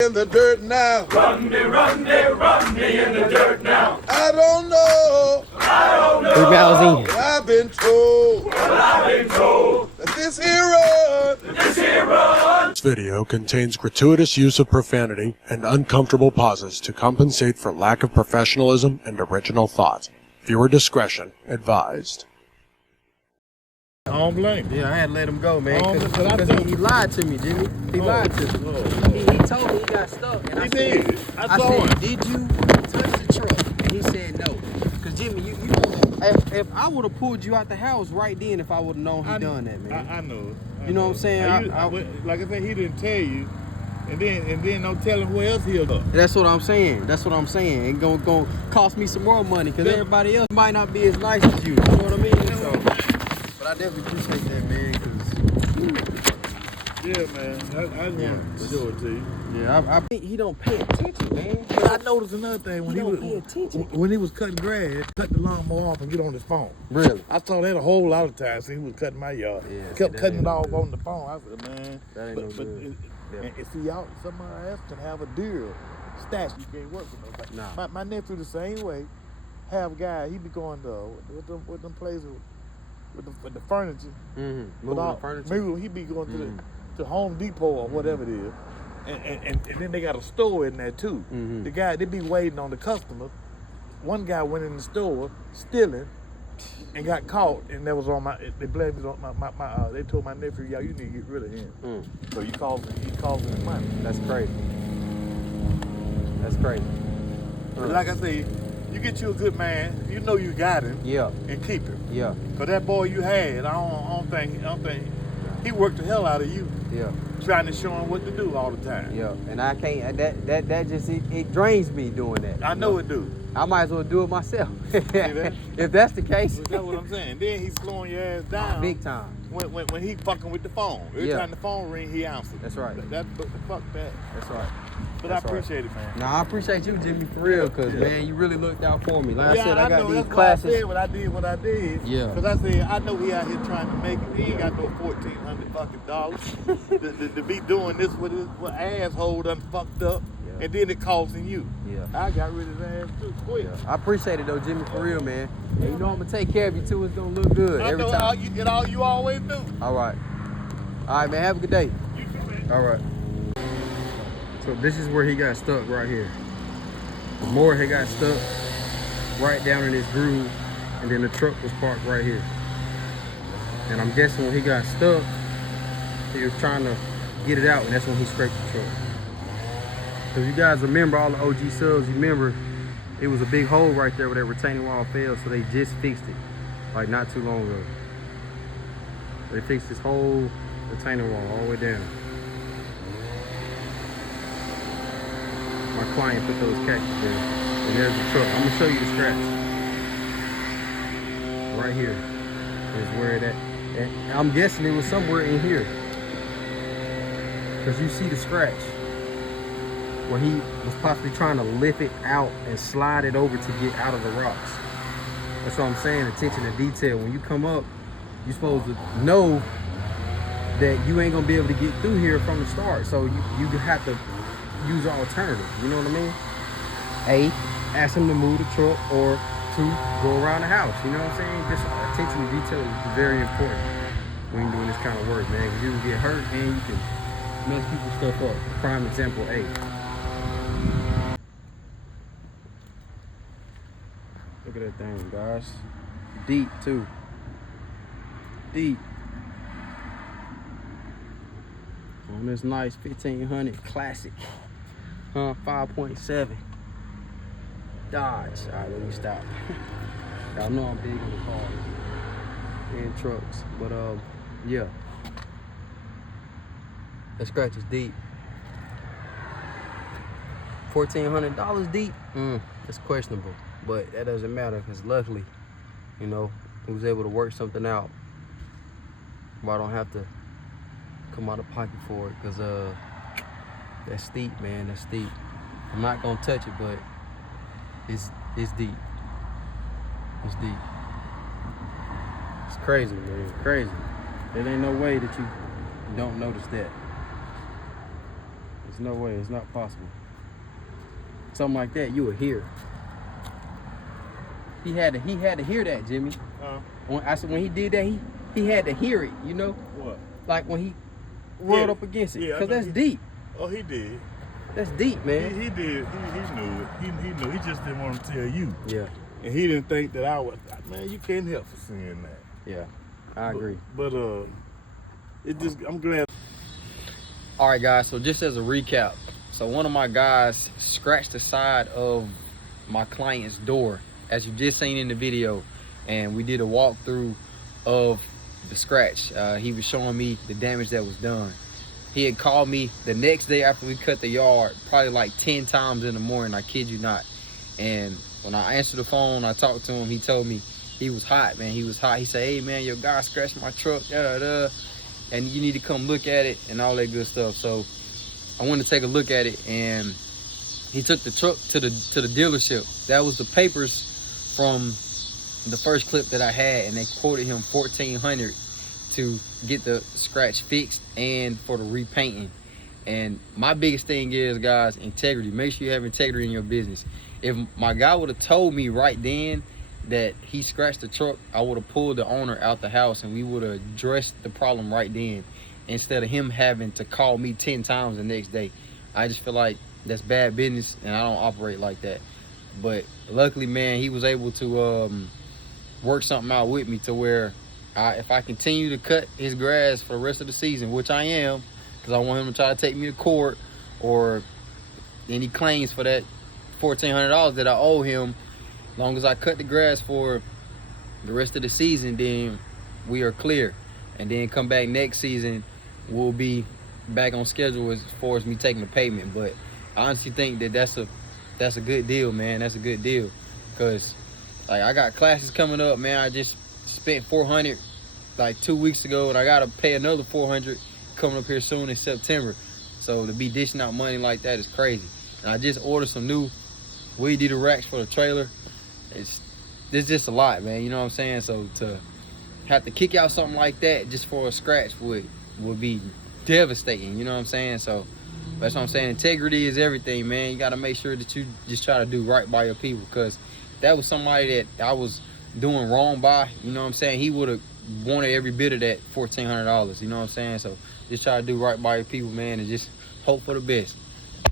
In the dirt now. Run me in the dirt now. I don't know. But I've been told I've been told that this era. this here run. This video contains gratuitous use of profanity and uncomfortable pauses to compensate for lack of professionalism and original thought. Viewer discretion advised. I don't blame you. yeah, I had to let him go, man. Oh, Because but I thought- he lied to me, Jimmy. He lied to me. He told me he got stuck. And He I did. said, I saw said, him. did you touch the truck? And he said no. Because Jimmy, you if I would have pulled you out the house right then if I would have known he done that, man. I know. You know what I'm saying? Like I said, he didn't tell you, and then don't tell him who else he'll go. That's what I'm saying. That's what I'm saying. It's gonna cost me some more money because everybody else might not be as nice as you. You know what I mean? So, but I definitely appreciate that, man. Yeah, man. I just wanted to show it to you. Yeah, I think he don't pay attention, man. But I noticed another thing when He he don't was pay attention. when he was cutting grass, cut the lawnmower off and get on his phone. Really? I saw that a whole lot of times. He was cutting my yard. Yeah, Kept that cutting ain't it off no good. on the phone. I said, man. That ain't no good. And see, y'all, somebody else can have a deer stash. You can't work with nobody. Nah. My nephew the same way. Have a guy. He be going with them places with the furniture. Mm-hmm. With Moving all- the furniture. Maybe he be going to Home Depot or whatever it is. And then they got a store in there too. Mhm. The guy, they be waiting on the customer. One guy went in the store stealing and got caught, and that was on my. They blamed it on my. They told my nephew, "Yeah, you need to get rid of him." So he causing him money. That's crazy. That's crazy. But like I say, you get you a good man, you know you got him, Yeah, and keep him. yeah, Cause that boy you had, I don't think he worked the hell out of you, yeah, trying to show him what to do all the time. yeah. And I can't. That just it drains me doing that. I know it do. I might as well do it myself. that? If that's the case. That's what I'm saying. Then he's slowing your ass down. Big time. When he fucking with the phone. Every Yeah. time the phone ring, he answers. That's right. Fuck that. That's right. But That's I appreciate it, man. Now I appreciate you, Jimmy, for real, cause man, you really looked out for me. Like I said, I got know. these That's why I classes. said what I did. Yeah. Because I said, I know he out here trying to make it. He ain't got no $1,400 fucking dollars to be doing this with his asshole done fucked up. Yeah. And then it costing you. Yeah. I got rid of his ass too quick. I appreciate it though, Jimmy, for real, man. And you know I'm gonna take care of you too. It's gonna look good I every know time. you always do. All right, man. Have a good day. You too, man. All right. So this is where he got stuck right here. The mower had got stuck right down in this groove, and then the truck was parked right here. And I'm guessing when he got stuck, he was trying to get it out, and that's when he scraped the truck. If you guys remember, all the OG subs, you remember it was a big hole right there where that retaining wall fell, so they just fixed it, like not too long ago. They fixed this whole retaining wall all the way down. My client put those cactus there, and there's the truck. I'm gonna show you the scratch. Right here is where that I'm guessing it was somewhere in here, because you see the scratch where he was possibly trying to lift it out and slide it over to get out of the rocks. That's what I'm saying, attention to detail. When you come up, you're supposed to know that you ain't gonna be able to get through here from the start. So you have to use an alternative, you know what I mean? A, ask him to move the truck, or two, go around the house, you know what I'm saying? Just attention to detail is very important when you're doing this kind of work, man. Because you can get hurt and you can mess people's stuff up. Prime example A. Look at that thing, guys. Deep too. Deep. On this nice 1500 classic, 5.7 Dodge. All right, let me stop. Y'all know I'm big on the cars and trucks, but yeah, that scratch is deep. $1,400 deep. That's questionable, but that doesn't matter because luckily, you know, we was able to work something out. But I don't have to come out of pocket for it, because that's steep, man. That's steep. I'm not gonna touch it, but it's deep. It's deep. It's crazy, man. Crazy. There ain't no way that you don't notice that. It's no way. It's not possible. Something like that, you would hear. He had to hear that, Jimmy. When he did that, he had to hear it, you know? What? Like when he rolled up against it. Yeah, Because that's deep. Oh, he did. That's deep, man. He did. He knew it. He knew. He just didn't want to tell you. Yeah. And he didn't think that I was. Man, you can't help for seeing that. Yeah. I agree. But I'm glad. All right, guys. So just as a recap, so one of my guys scratched the side of my client's door, as you just seen in the video, and we did a walkthrough of the scratch. He was showing me the damage that was done. He had called me the next day after we cut the yard, probably like 10 times in the morning, I kid you not. And when I answered the phone, I talked to him, he told me he was hot, man. He was hot. He said, hey, man, your guy scratched my truck, and you need to come look at it and all that good stuff. So I wanted to take a look at it, and he took the truck to the dealership. That was the papers from the first clip that I had, and they quoted him $1,400 to get the scratch fixed and for the repainting. And my biggest thing is, guys, integrity. Make sure you have integrity in your business. If my guy would have told me right then that he scratched the truck, I would have pulled the owner out the house and we would have addressed the problem right then, instead of him having to call me 10 times the next day. I just feel like that's bad business, and I don't operate like that. But luckily, man, he was able to work something out with me to where if I continue to cut his grass for the rest of the season, which I am, because I want him to try to take me to court or any claims for that $1,400 that I owe him, as long as I cut the grass for the rest of the season, then we are clear. And then come back next season, we'll be back on schedule as far as me taking the payment. But I honestly think that that's a good deal, man. That's a good deal, because like I got classes coming up, man. I just spent $400 like 2 weeks ago, and I gotta pay another $400 coming up here soon in September. So to be dishing out money like that is crazy. And I just ordered some new weed eater racks for the trailer. It's just a lot, man. You know what I'm saying? So to have to kick out something like that just for a scratch would be devastating. You know what I'm saying? So that's what I'm saying. Integrity is everything, man. You got to make sure that you just try to do right by your people, because that was somebody that I was doing wrong by. You know what I'm saying? He would have wanted every bit of that $1,400. You know what I'm saying? So just try to do right by your people, man, and just hope for the best.